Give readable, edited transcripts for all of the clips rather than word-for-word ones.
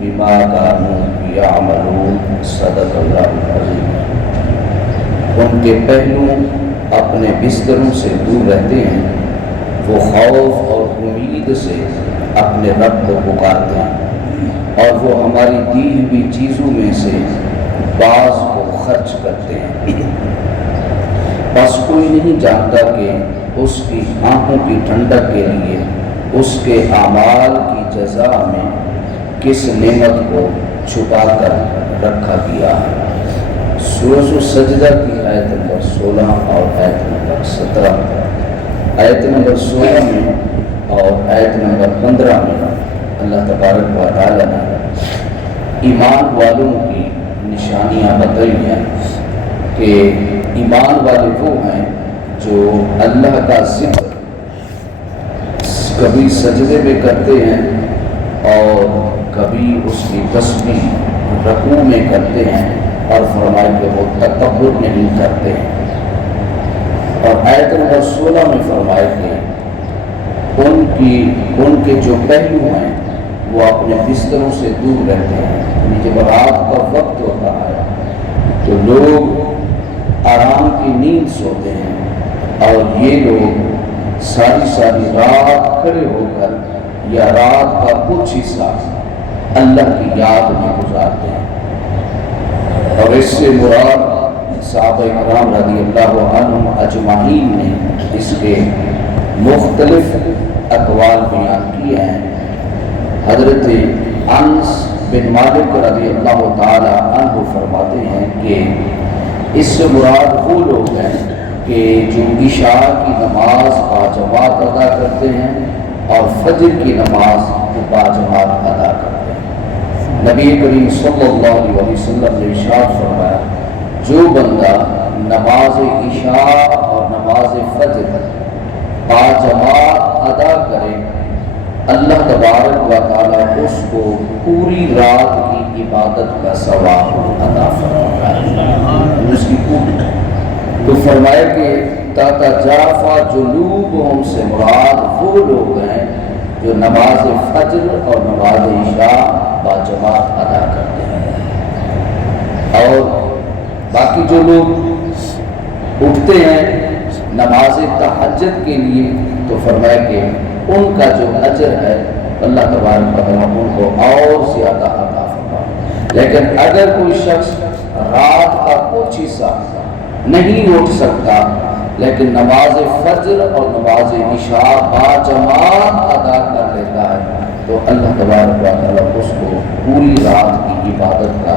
بما كانوا يعملون صدق اللہ العظیم۔ ان کے پہلو اپنے بستروں سے دور رہتے ہیں، وہ خوف اور امید سے اپنے رب کو پکارتے ہیں، اور وہ ہماری دی ہوئی چیزوں میں سے بعض کو خرچ کرتے ہیں۔ بس کوئی نہیں جانتا کہ اس کی آنکھوں کی ٹھنڈک کے لیے اس کے اعمال کی جزا میں کس نعمت کو چھپا کر رکھا گیا ہے۔ سورۃ السجدہ کی آیت نمبر 16 اور آیت نمبر 17، آیت نمبر 16 میں اور آیت نمبر 15 میں اللہ تبارک و تعالی نے ایمان والوں کی نشانیاں بتائی ہیں کہ ایمان والے وہ ہیں جو اللہ کا ذکر کبھی سجدے میں کرتے ہیں اور کبھی اس کی تسبیح رکوع میں کرتے ہیں، اور فرمائے کہ وہ تکبر نہیں کرتے ہیں۔ اور آیت نمبر 16 میں فرمائے کہ ان کے جو پہلو ہیں وہ اپنے بستروں سے دور رہتے ہیں، یعنی جب رات کا وقت ہوتا ہے تو لوگ آرام کی نیند سوتے ہیں، اور یہ لوگ ساری رات کھڑے ہو کر یا رات کا کچھ حصہ اللہ کی یاد میں گزارتے ہیں۔ اور اس سے مراد صحابہ کرام رضی اللہ عنہم اجمعین نے اس کے مختلف اقوال بیان کیے ہیں۔ حضرت انس بن مالک رضی اللہ تعالی عنہ فرماتے ہیں کہ اس سے مراد وہ لوگ ہیں کہ جو عشاء کی نماز باجماعت ادا کرتے ہیں اور فجر کی نماز باجماعت ادا کرتے ہیں۔ نبی کریم صلی اللہ علیہ وسلم نے ارشاد فرمایا، جو بندہ نماز عشاء اور نماز فجر باجماعت ادا کرے، اللہ تبارک و تعالیٰ اس کو پوری رات کی عبادت کا ثواب عطا فرماتا ہے، اس کی پوری۔ تو فرمایا کہ تتجافی جنوبہم سے مراد وہ لوگ ہیں جو نماز فجر اور نماز عشاء باجماعت ادا کرتے ہیں، اور باقی جو لوگ اٹھتے ہیں نماز تہجد کے لیے تو فرمایا کہ ان کا جو اجر ہے اللہ تبارک و تعالیٰ ان کو اور زیادہ عطا فرمائے۔ لیکن اگر کوئی شخص رات کا کچھ حصہ نہیں اٹھ سکتا لیکن نماز فجر اور نماز عشاء باجماعت ادا کر لیتا ہے تو اللہ تبارک و تعالیٰ اس کو پوری رات کی عبادت کا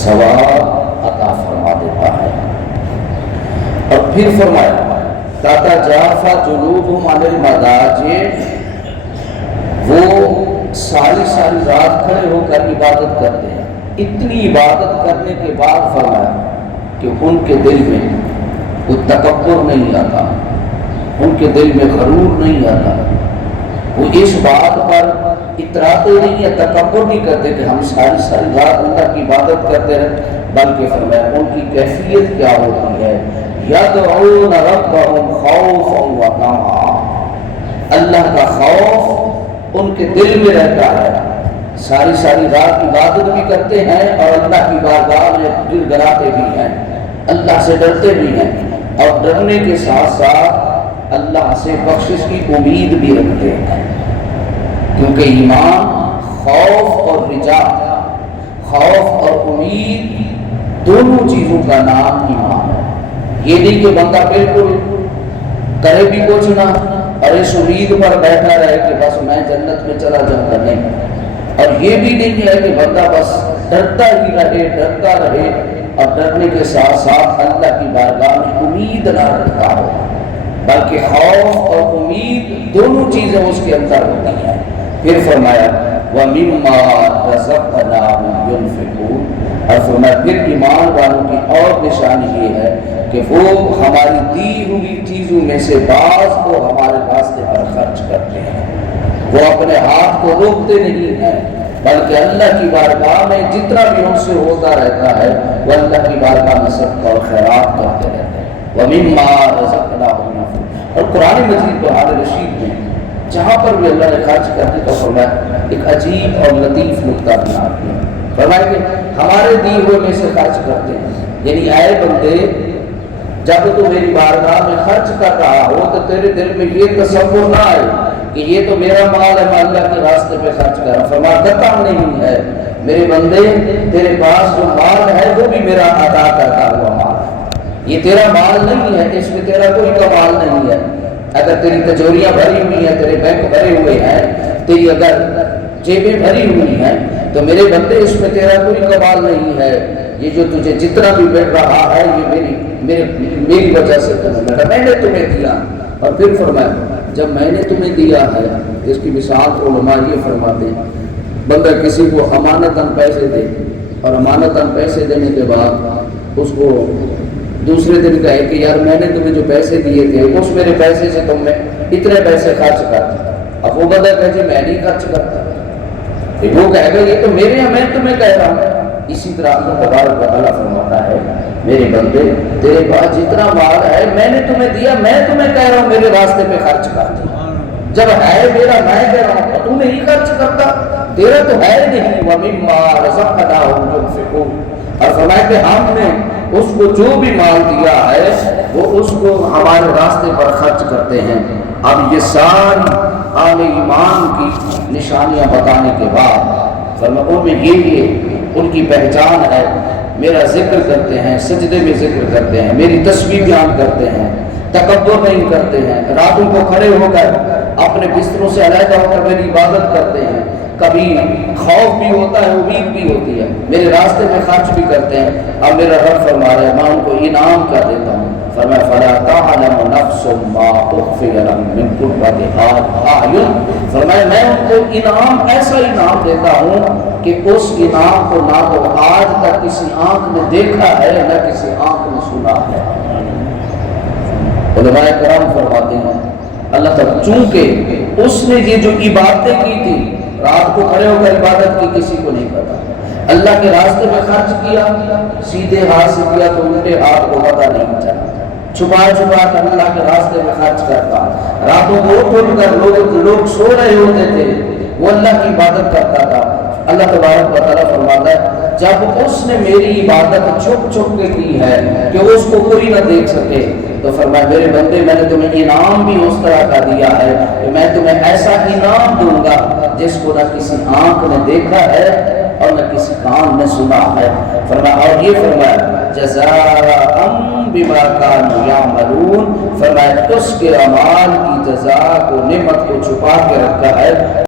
ثواب عطا فرما دیتا ہے۔ اور پھر فرمایا تتجافی جنوبہم عن المضاجع، وہ ساری رات کھڑے ہو کر عبادت کرتے ہیں۔ اتنی عبادت کرنے کے بعد فرمایا کہ ان کے دل میں کوئی تکبر نہیں آتا، ان کے دل میں غرور نہیں آتا، وہ اس بات پر اتراتے نہیں ہیں، تکبر نہیں کرتے کہ ہم ساری رات اللہ کی عبادت کرتے رہے، بلکہ فرمایا ان کی کیفیت کیا ہوتی ہے، یدعون ربہم خوفا وطمعا، اللہ کا خوف ان کے دل میں رہتا ہے، ساری رات عبادت بھی کرتے ہیں اور اللہ کی بارگاہ میں گڑ گڑاتے بھی ہیں، اللہ سے ڈرتے بھی ہیں، اور ڈرنے کے ساتھ ساتھ اللہ سے بخشش کی امید بھی رکھتے ہیں، کیونکہ ایمان خوف اور رجا، خوف اور امید دونوں چیزوں کا نام ایمان ہے۔ یہ نہیں کہ بندہ بالکل کرے بھی کچھ نہ اور اس امید پر بیٹھا رہے کہ بس میں جنت میں چلا جاؤں گا، نہیں، اور یہ بھی نہیں ہے کہ بندہ بس ڈرتا ہی رہے اور ڈرنے کے ساتھ ساتھ اللہ کی بارگاہ میں امید نہ رکھتا ہو، بلکہ خوف اور امید دونوں چیزیں اس کے اندر ہوتی ہیں۔ پھر فرمایا وَمِمَّا رَزَقْنَاهُمْ يُنْفِقُونَ، اور فرمایا پھر ایمان والوں کی اور نشانی یہ ہے کہ وہ ہماری دی ہوئی چیزوں میں سے بعض کو ہمارے راستے پر خرچ کرتے ہیں، وہ اپنے ہاتھ کو روکتے نہیں ہیں، بلکہ اللہ کی بارگاہ میں جتنا بھی ان سے ہوتا رہتا ہے وہ اللہ کی بارگاہ میں صدقہ اور خیرات کرتے رہتے ہیں۔ وَمِمَّا رَزَقْنَاهُمْ يُنْفِقُونَ، اور قرآن مجید بہار رشید میں جہاں پر بھی اللہ نے خرچ کرنے کا فرمایا ایک عجیب اور لطیف نقطہ بنا دیا، فرمایا کہ ہمارے دیے ہوئے میں سے خرچ کرتے ہیں، یعنی اے بندے جب تو میری بارگاہ میں خرچ کر رہا ہو تو تیرے دل میں یہ تصور نہ آئے کہ یہ تو میرا مال ہے، میں اللہ کے راستے پہ خرچ کر رہا ہوں۔ فرمایا قطع نہیں ہے میرے بندے، تیرے پاس جو مال ہے وہ بھی میرا عطا کرتا ہوا مال ہے، یہ تیرا مال نہیں ہے، اس میں تیرا کوئی کمال نہیں ہے۔ اگر تیری تجوریاں بھری ہوئی ہیں، تیرے بینک بھرے ہوئے ہیں، تیری اگر جیبیں بھری ہوئی ہیں، تو میرے بندے اس میں تیرا کوئی کمال نہیں ہے، یہ جو تجھے جتنا بھی مل رہا ہے یہ میری وجہ سے تمہیں ملا، میں نے تمہیں دیا۔ اور پھر فرمایا جب میں نے تمہیں دیا ہے، اس کی مثال علماء یہ فرماتے ہیں، بندہ کسی کو امانتاً پیسے دے اور امانتاً پیسے دینے کے بعد اس کو دوسرے دن کہے کہ یار میں نے تمہیں جو پیسے دیے تھے اس میرے پیسے سے تم نے اتنے پیسے خرچ کر دیے۔ اب وہ بندہ کہے جی میں نہیں خرچ کرتا، وہ کہے گا یہ تو میرے ہیں، میں تمہیں کہہ رہا ہوں۔ اسی طرح اللہ تبارک و تعالیٰ فرماتا ہے میرے بندے تیرے پاس جتنا مال ہے میں نے تمہیں دیا، میں تمہیں کہہ رہا ہوں میرے راستے پہ خرچ کر دو۔ جب ہے میرا میں کہہ رہا ہوں تو نہیں خرچ کرتا، تیرا تو ہے نہیں۔ وَمِمَّا رَزَقْنَاهُمْ يُنْفِقُونَ، اور فرمایا کہ ہم نے اس کو جو بھی مال دیا ہے وہ اس کو ہمارے راستے پر خرچ کرتے ہیں۔ اب یہ ساری اہل ایمان کی نشانیاں بتانے کے بعد فرمایا ان میں یہ ان کی پہچان ہے، میرا ذکر کرتے ہیں، سجدے میں ذکر کرتے ہیں، میری تسبیح بیان کرتے ہیں، تکبر نہیں کرتے ہیں، راتوں کو کھڑے ہو کر اپنے بستروں سے علیحدہ ہو کر میری عبادت کرتے ہیں، کبھی خوف بھی ہوتا ہے امید بھی ہوتی ہے، میرے راستے میں خرچ بھی کرتے ہیں۔ اب میرا رب فرما رہا ہے میں ان کو انعام کیا دیتا ہوں، فرمایا فَلَا تَعْلَمُ نَفْسٌ مَا أُخْفِيَ لَهُم مِّن قُرَّةِ أَعْيُنٍ، فرمایا میں ان کو انعام ایسا انعام دیتا ہوں کہ اس انعام کو نہ تو آج تک کسی آنکھ نے دیکھا ہے نہ کسی آنکھ نے سنا ہے۔ علماء کرام فرماتے ہیں اللہ تعالیٰ چونکہ اس نے یہ جو عبادتیں کی تھی، رات کو کھڑے ہو کر عبادت کی، کسی کو نہیں پتا، اللہ کے راستے میں خرچ کیا، سیدھے ہاتھ سے کیا تو الٹے ہاتھ کو پتہ نہیں چلا، چھپا چھپا کر اللہ کے راستے میں خرچ کرتا، راتوں کو اٹھ کر لوگ سو رہے ہوتے تھے وہ اللہ کی عبادت کرتا تھا۔ اللہ تبارک و تعالیٰ فرماتا ہے جب اس نے میری عبادت چھپ چھپ کے کی ہے کہ اس کو کوئی نہ دیکھ سکے، تو فرمایا میرے بندے میں نے تمہیں انعام بھی اس طرح کا دیا ہے کہ میں تمہیں ایسا انعام دوں گا جس کو نہ کسی آنکھ نے دیکھا ہے اور نہ کسی کان نے سنا ہے۔ فرمایا اور یہ فرمایا جزاء بما كانوا يعملون، فرمایا اس کے اعمال کی جزا کو نعمت کو چھپا کے رکھا ہے۔